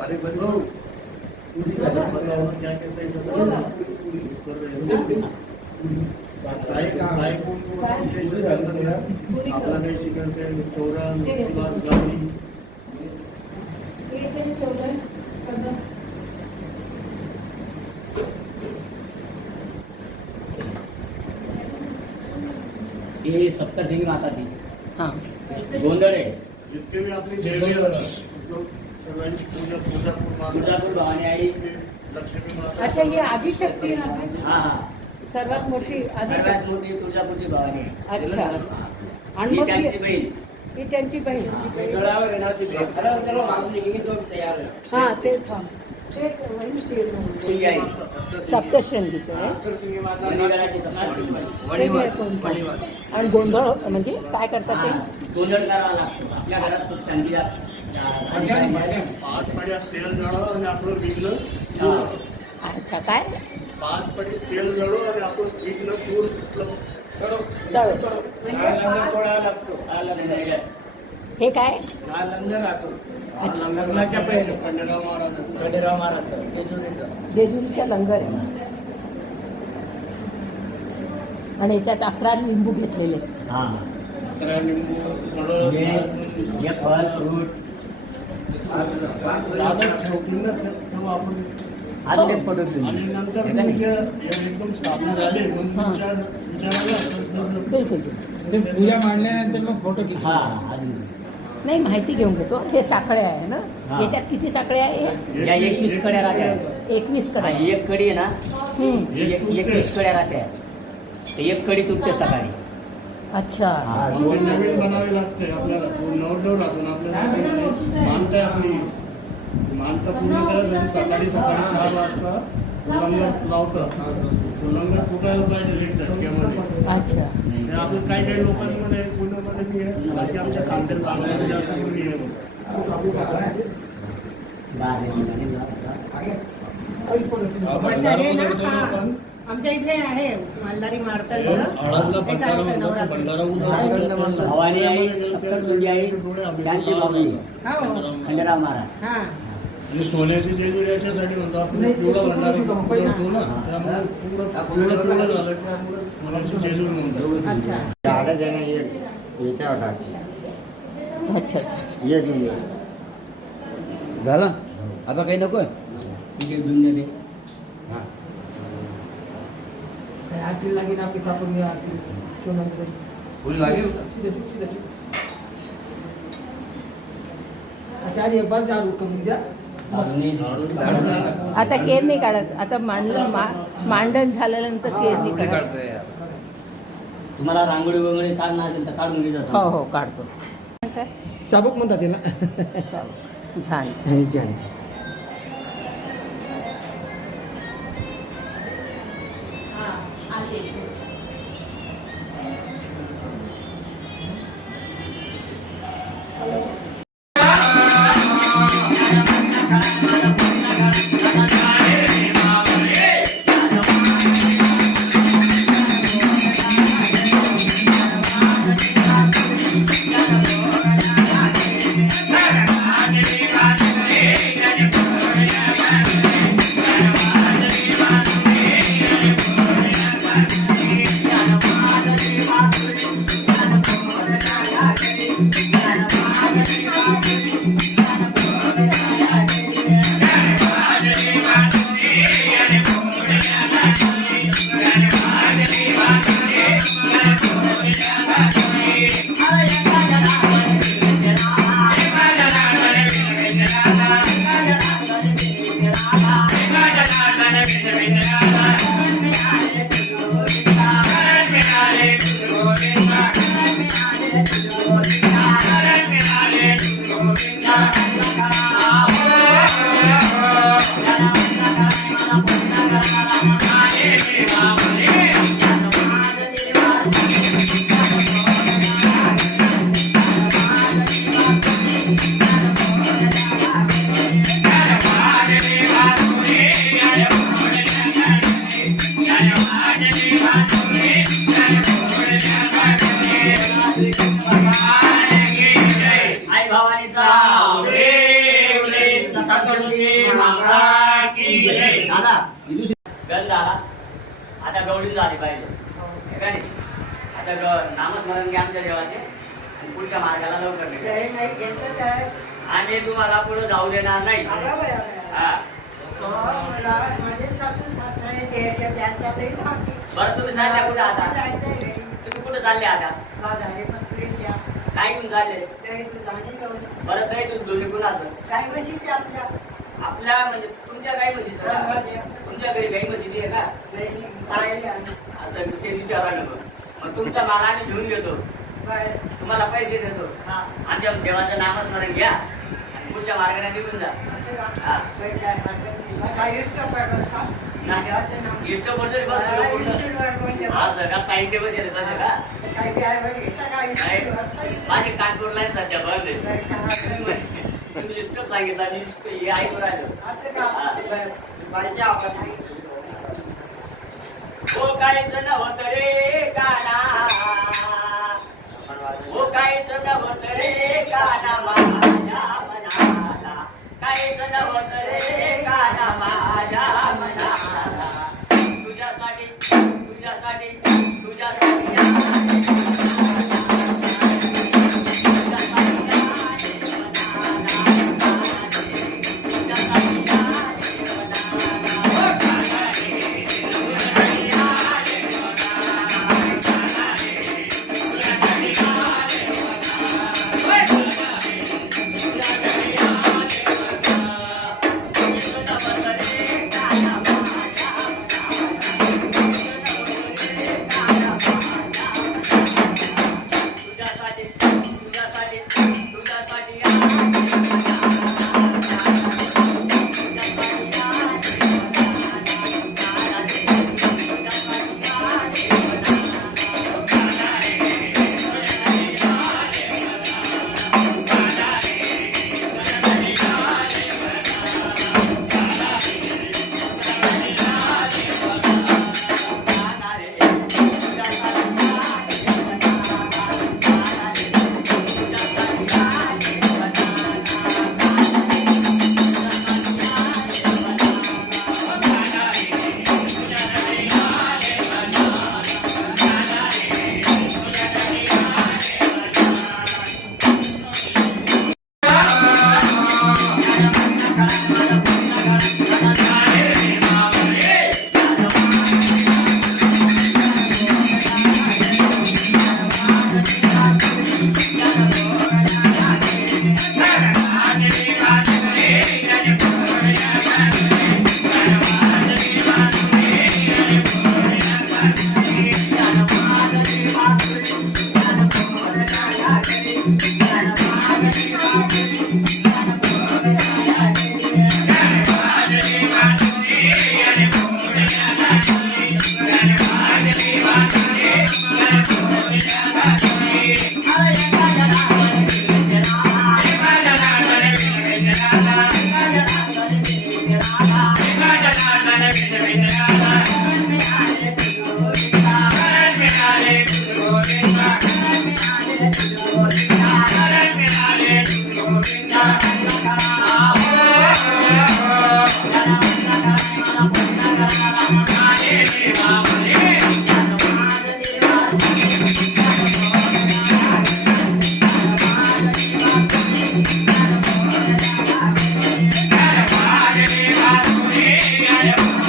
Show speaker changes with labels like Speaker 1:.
Speaker 1: बारीक बारीक हो. क्या कहते हैं सब? कर रहे हैं. काय। काय कोण कोण कैसे झालं ना? आपला काही शिकायचं चोरा मुसलमान गावी
Speaker 2: ही सप्तशृंगी माताची
Speaker 3: हां।
Speaker 2: गोंधळ आहे
Speaker 1: जितके भी आपली देवी आहे, तो सगळ्यांची पूजा पूजा पूर्ण
Speaker 2: तुळजापूर भवानी आई
Speaker 1: लक्ष्मी माता
Speaker 3: अच्छा ही आदिशक्ती ना?
Speaker 2: हा. हा
Speaker 3: सर्वात मोठी
Speaker 2: सगळ्यात
Speaker 3: आदिशक्ती
Speaker 2: मोठी तुळजापूरची भवानी आहे.
Speaker 3: अच्छा. आणि
Speaker 2: ही
Speaker 3: मग
Speaker 2: त्यांची
Speaker 3: ही-
Speaker 2: बहीण.
Speaker 3: ही त्यांची बहीण.
Speaker 2: तयार
Speaker 3: हा ते थांब. ते वहीन तेल
Speaker 2: ही आई.
Speaker 3: सप्तशृंगीचं आहे.
Speaker 2: सप्तशृंगी
Speaker 3: कोणतं? आणि गोंधळ म्हणजे काय करतात
Speaker 2: हा,
Speaker 3: ते
Speaker 2: गोंधळ करावा लागतो. आपल्या घरात सुख शांती लागते.
Speaker 1: पाच पड्या तेल आणि आपलं विकलं
Speaker 2: हा.
Speaker 3: अच्छा काय?
Speaker 1: पाच पडी तेल आणि आपण विकलं दूर.
Speaker 3: हे काय?
Speaker 1: लग्नाच्या पहिले. खंडेराव महाराजांचा.
Speaker 3: जेजुरीच्या लंगर आहे. आणि याच्यात अकरा लिंबू घेतलेले.
Speaker 2: हा.
Speaker 1: अकरा लिंबू थोडं
Speaker 2: फळ फ्रूट
Speaker 1: ठेवतील तेव्हा आपण आणि नंतर एकदम स्थापना झाली विचार विचारायला
Speaker 4: पूजा मांडल्यानंतर मग फोटो
Speaker 2: हा.
Speaker 3: नाही माहिती घेऊन घेतो. हे साखळे आहे ना. याच्यात किती साखळे आहे?
Speaker 2: या एकवीस कड्या राहत्या.
Speaker 3: एकवीसकडे
Speaker 2: ही एक कडी आहे ना?
Speaker 3: हम्म.
Speaker 2: एक एकवीस कड्या राहत्या. एक कडी तुटते सकाळी.
Speaker 3: अच्छा.
Speaker 1: नवीन बनावे लागते आपल्याला. नवरदेव राहतो ना आपल्या त्याच्यामध्ये मानता आहे आपली. मानता पूर्ण करायसाठी सकाळी सकाळी चार वाजता उल्लंघन लावतात उल्लंघन कुठायला पाहिजे झटक्यामध्ये.
Speaker 3: अच्छा.
Speaker 1: आपण काही काही लोकांमध्ये पुण्यामध्ये मी आहे. बाकी आमच्या जास्त आहे.
Speaker 5: हे ना, हा, आमच्या इथे आहे मालदारी मारतात.
Speaker 2: भवानी त्यांची बाबी.
Speaker 5: हो.
Speaker 2: खंडेराव महाराज.
Speaker 5: हा.
Speaker 1: सोन्याची जेजुरी याच्यासाठी म्हणतो आपण भंडारा ना. त्यामुळे पूर्ण झालं जेजुरी म्हणतो
Speaker 6: झाडं देणं एक याच्यावर टाक
Speaker 3: अच्छा
Speaker 6: आता काही नको
Speaker 2: घेऊन
Speaker 6: हां.
Speaker 4: आरती लागेल आरती सोनाली
Speaker 6: फुल लागेल
Speaker 4: सीधा सीधा अच्छा आणि एक बार करून द्या.
Speaker 3: आता केर नाही काढत. आता मांडलं मांडण झाल्यानंतर केर नाही काढत.
Speaker 2: तुम्हाला रांगोळी वगैरे काढणं असेल तर काढून घे
Speaker 3: हो हो काढतो. काय
Speaker 4: साबक म्हणतात
Speaker 3: चालेल. छान.
Speaker 4: छान
Speaker 7: Thank you. Thank you. गंज आला आता गवळी झाली पाहिजे. ग- नामस्मरण घ्या आमच्या देवाचे आणि पुढच्या मार्गाला लवकर निघा.
Speaker 5: तर
Speaker 7: आणि तुम्हाला पुढे जाऊ देणार नाही. हा
Speaker 5: हो.
Speaker 7: बरं तुम्ही चालल्या कुठे आता. तुम्ही कुठे चालले आता. काय घेऊन चालले. बरं नाही तुम्ही दोन्ही कुणाचं
Speaker 5: काय आपल्या
Speaker 7: आपल्या म्हणजे तुमच्या गाई म्हशीचं तुमच्या घरी गाई म्हशी आहे का? असं ते विचारा नको मग. तुमचा माल आम्ही घेऊन घेतो. तुम्हाला पैसे देतो.
Speaker 5: हा.
Speaker 7: आमच्या देवाचं नामस्मरण घ्या. आणि पुढच्या मार्गाने निघून जा.
Speaker 5: इष्ट
Speaker 7: बस
Speaker 5: हा.
Speaker 7: असं का? काही का? नाही. माझी कानपूर सध्या बंद. तुम्ही इष्ट सांगितलं आणि इष्ट हे ऐकून राहिलं.
Speaker 5: असं का? बाई, बाईची आवड नाही.
Speaker 7: हो काहीच नव्हतं रे काना हो काहीच नव्हतं रे काना माझ्या मनाला काहीच नव्हतं रे काना माझ्या मनाला तुझ्यासाठी तुझ्यासाठी तुझ्यासाठी आई